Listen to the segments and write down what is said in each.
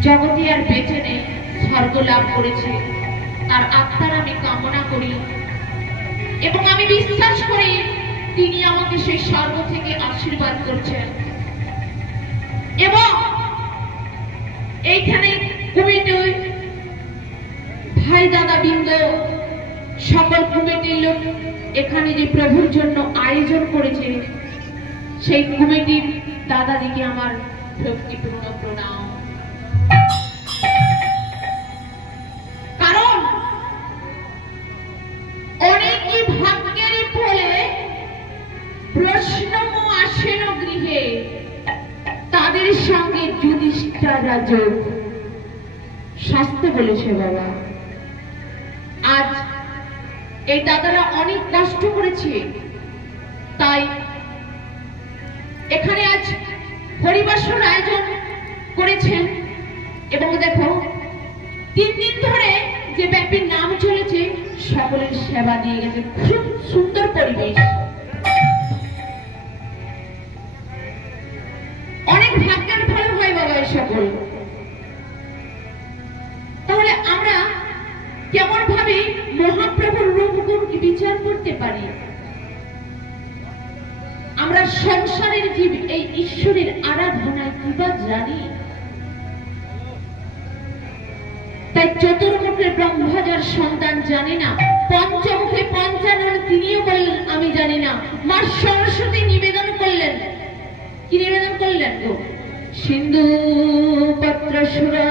জগতে আর বেঁচে নেই, স্বর্গ লাভ করেছে। তার আত্মার আমি কামনা করি। এবং আমি বিশ্বাস করি, তিনি আমাকে সেই স্বর্গ থেকে আশীর্বাদ করছেন। এবং এইখানে কমিটি ভাই দাদা বৃন্দ, সকল কমিটির লোক এখানে যে প্রভুর জন্য আয়োজন করেছে, সেই কমিটির দাদাদিকে আমার ভক্তিপূর্ণ প্রণাম। যুধিষ্ঠির রাজক শাস্তে বলেছে বাবা। আজ এই দাদারা অনেক কষ্ট করেছে। তাই এখানে আজ হরিবাসর আয়োজন করেছেন এবং দেখো, তিন দিন ধরে যে ব্যাপীর নাম চলেছে, সকলের সেবা দিয়ে গেছে। খুব সুন্দর পরিবেশ। বাবা সকল তাহলে আমরা কেমন ভাবে মহাপ্রভুর রূপ গুণ বিচার করতে পারি? আমরা সংসারের জীব এই ঈশ্বরের আরাধনায় কিবা জানি? তাই চতুর্মুখের ব্রহ্মজার সন্তান জানে না, পঞ্চমুখে পঞ্চানন তিনিও বললেন, আমি জানি না। মা সরস্বতী নিবেদন করলেন। কি নিবেদন করলেন গো? সিন্ধু পত্র সুরা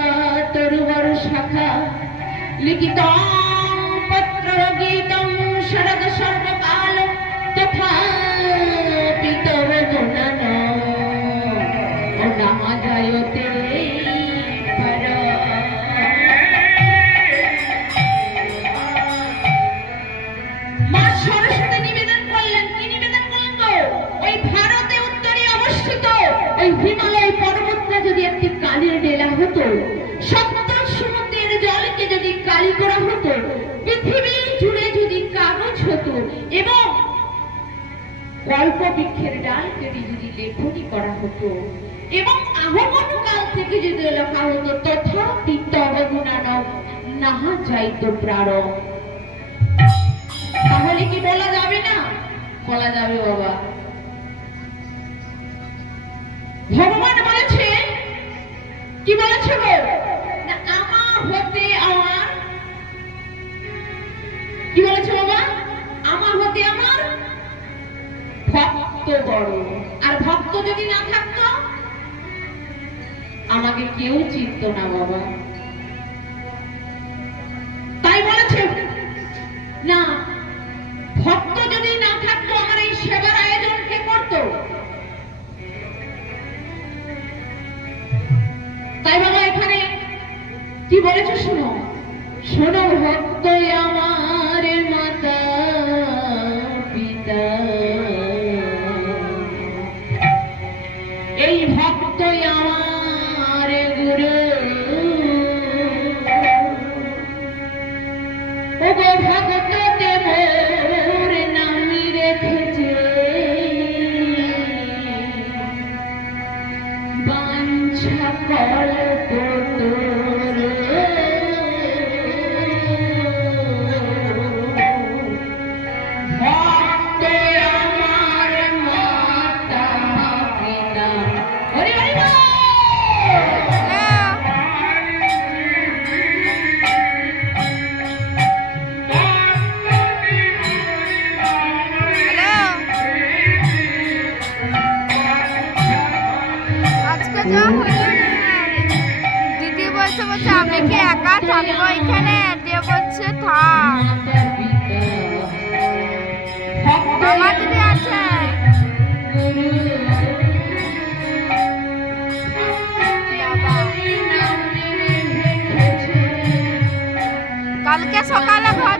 তরুবর শাখা লিখিত পত্র গীতম শরদ জুড়ে যদি কাগজ হতো এবং কল্প বৃক্ষের ডাল কেটে যদি লেখনি করা হতো এবং আগমন কাল থেকে যদি লেখা হতো তথা পিত্ত নাহা যাইতো প্রারম তাহলে কি বলা যাবে না? বলা যাবে বাবা। ভগবান বলেছে, কি বলেছে কেউ চিনত না, বাবা। তাই বলেছে, না, ভক্ত যদি না থাকতো, আমার এই সেবার আয়োজন কে করতো? তাই বাবা, এখানে কি বলেছে, শোনো? শোনো ভক্ত আমার মাতা বলছে আমি কি একা থাকব এখানে দিয়ে বলছে থাক। আছে? কালকে সকালে ঘর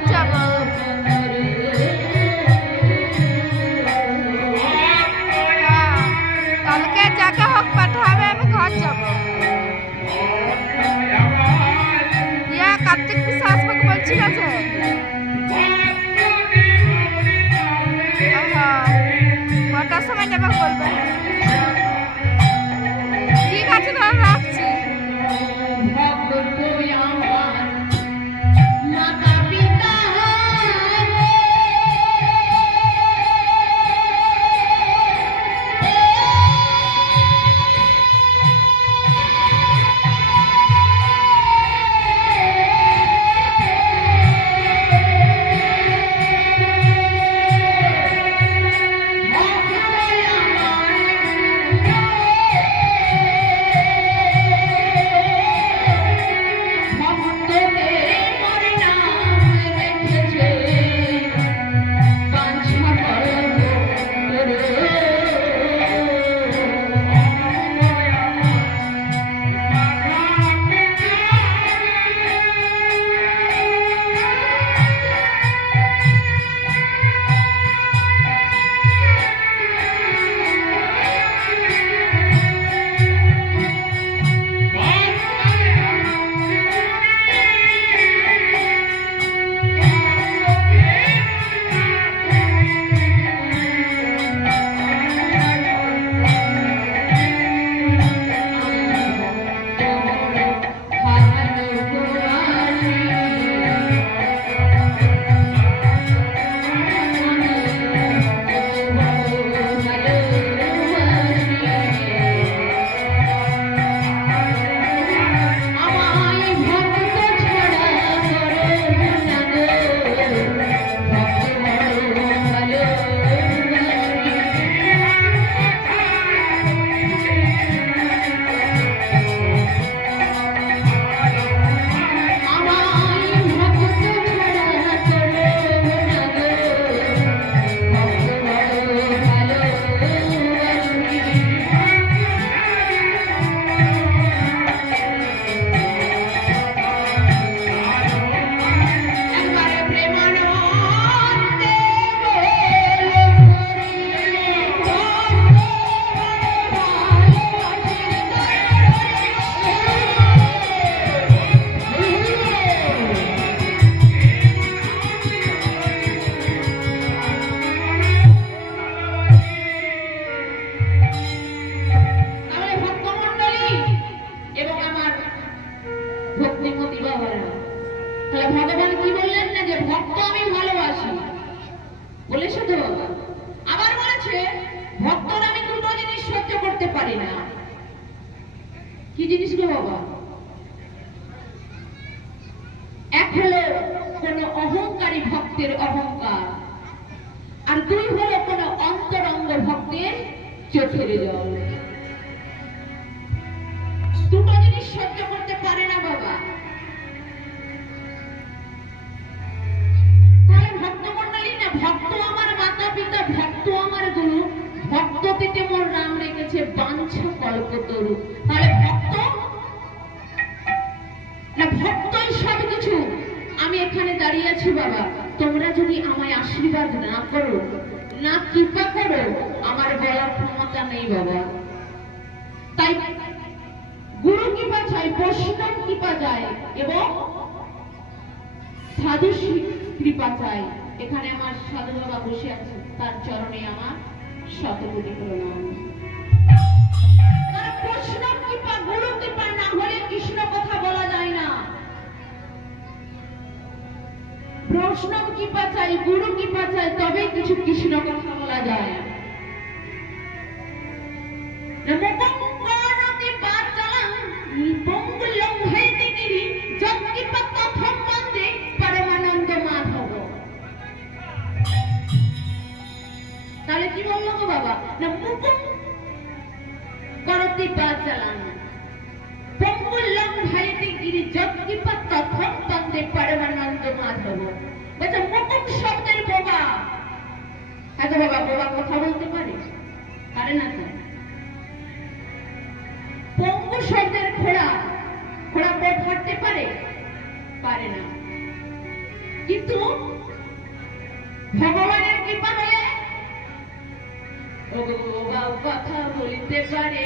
ভক্তের অহংকার। আর দুই হলো কোন অন্তরঙ্গ ভক্তের চোখের জল। দুটো জিনিস সহ্য করতে পারে না বাবা। ভক্ত আমার মাতা পিতা ভক্ত আমার গুরু, ভক্ত থেকে মোর নাম রেখেছে বাঞ্ছ কল্পতরু। তাহলে ভক্ত? না, ভক্তই সব কিছু আমি এখানে দাঁড়িয়ে আছি বাবা। তোমরা যদি আমায় আশীর্বাদ না করো, না কৃপা করো, আমার বলার ক্ষমতা নেই বাবা। তাই গুরু কৃপা চাই, বৈষ্ণব কৃপা চাই, এবং সাধু কৃপা চাই। এখানে আমার সাধু বাবা বসে আছে, তার চরণে আমার শতকোটি প্রণাম। কারণ বৈষ্ণব কৃপা, গুরু কৃপা বৈষ্ণব কৃপা চাই গুরু কৃপা চাই তবে কিছু কৃষ্ণ কথা বলা যায়। তাহলে কি বলল বাবা? না মুকুম করতি পাচলং পঙ্গুলং হেতিগিরি জগৎকৃপা কথম বন্দে পরমানন্দ মাধব বলছে মুকুম শব্দের বোবা হ্যাঁ তো বাবা বোবা কথা বলতে পারে পারে না তো পঙ্গু শব্দের ঘোড়া ঘোড়া পেট হাঁটতে পারে পারে না কিন্তু ভগবানের কৃপা হলে ও কথা বলতে পারে।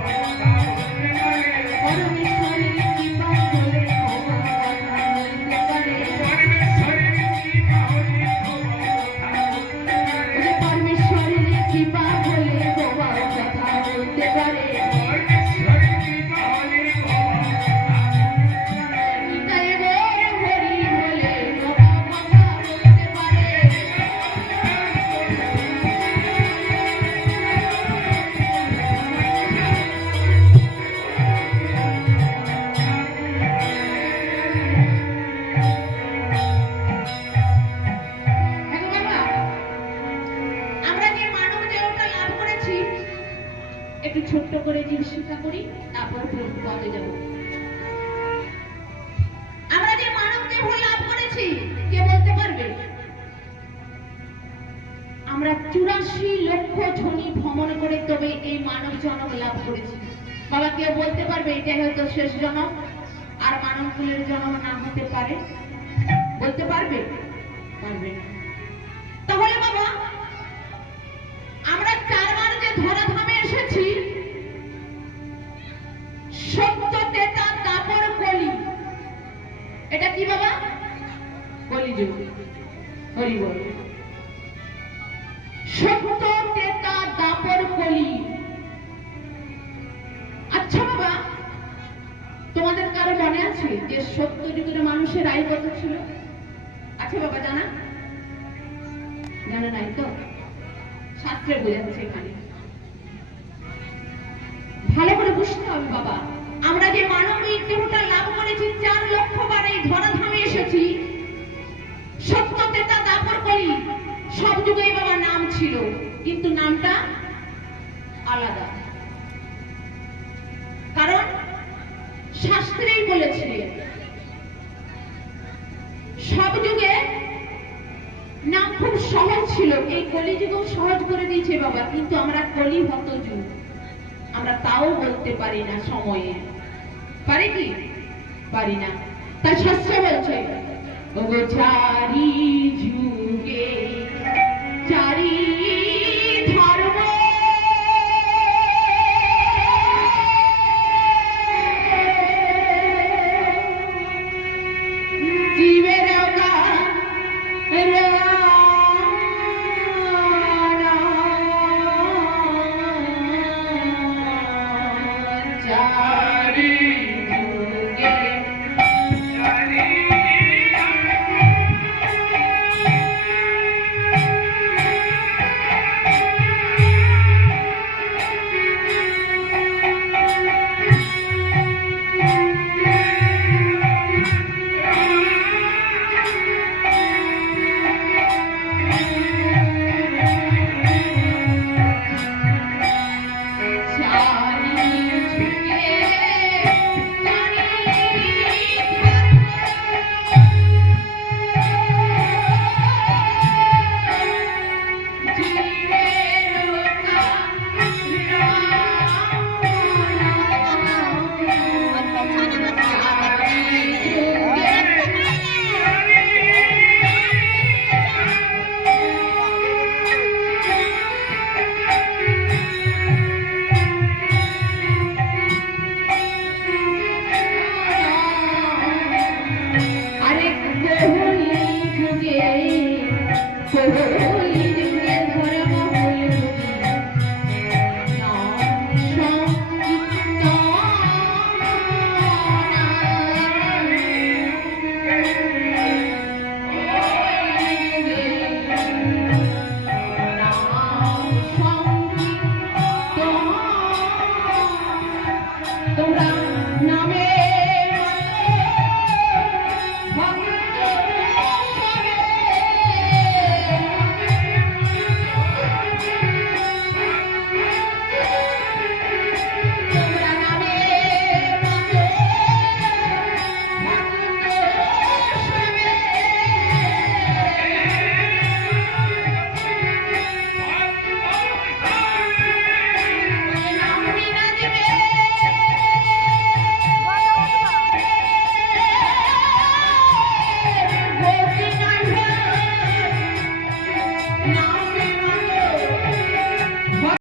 আমরা চুরাশি লক্ষ ধ্বনি ভ্রমণ করে তবে এই মানব জন্ম লাভ করেছি। বাবা, কেউ বলতে পারবে এটা হয়তো শেষ জন্ম? আর মানব কুলের জন্ম না হতে পারে? বলতে পারবে? পারবে। তাহলে বাবা, আমরা চারবার যে ধরাধামে এসেছি, সত্য তেতা তাপর কলি। এটা কি বাবা? কলিযুগ। হরি বল তেতা আচ্ছা সত্য যুগের মানুষের আয় কত ছিল? আছে বাবা, জানা? জানা নাই তো। শাস্ত্রে বোঝাচ্ছে ভালো করে বুঝতে হবে বাবা, আমরা যে মানবী দেহটা লাভ করেছি, চার লক্ষ বার এই ধরাধামে এসেছি। সত্য তেতা দাপর করি সব যুগেই বাবা নাম ছিল, কিন্তু নামটা আলাদা। কারণ শাস্ত্রেই বলেছে সব যুগে নাম খুব সহজ ছিল। এই কলিযুগও সহজ করে দিয়েছে বাবা, কিন্তু আমরা কলিহত যুগ। আমরা তাও বলতে পারি না সময়ে। পারি কি? পারি না। তাই শাস্ত্র বলছে যুগে চারি